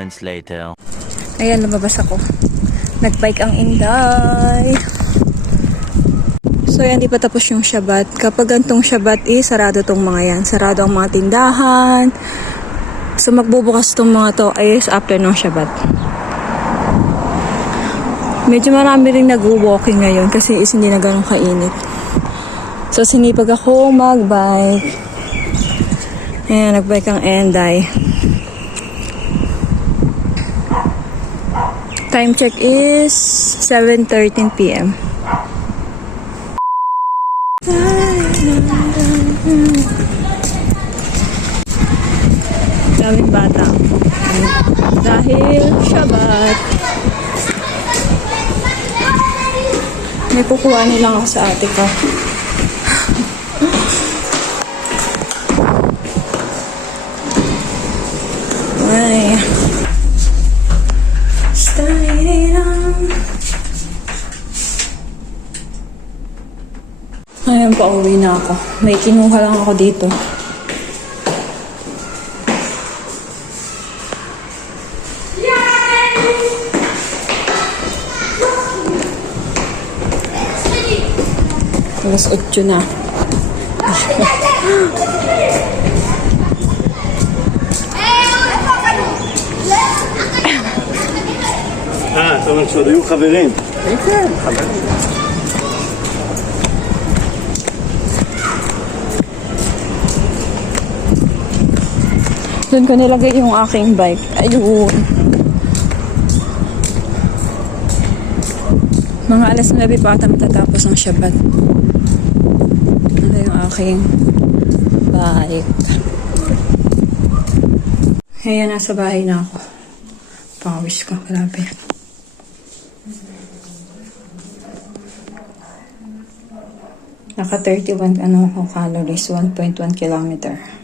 moments later. Ayan, lumabas ako. Nagbike ang Inday. So, yan, di pa tapos yung Shabbat. Kapag gantong Shabbat sarado tong mga yan. Sarado ang mga tindahan. So, magbubukas tong mga to is after ng Shabbat. Medyo marami rin nag-walking ngayon kasi hindi na ganun kainit. So, sinipag ako mag-bike. Ayan, nag-bike ang Inday. Time check is 7:13 p.m. Daming bata. Dahil Shabbat. May kukuha nilang ako sa ate ko. Ay. Ayan, pauwi na ako. May kinuha lang ako dito. Alas 8 na. אתה אומר שעוד היו חברים? כן, חברים. Doon ko nilagay yung aking bike. Ayun. Mga alas 9 pa ata matatapos ang Shabbat. Ito yung aking bike. Ayan, nasa bahay na ako. Pawis ko, grabe. Naka 31 calories, 1.1 kilometer.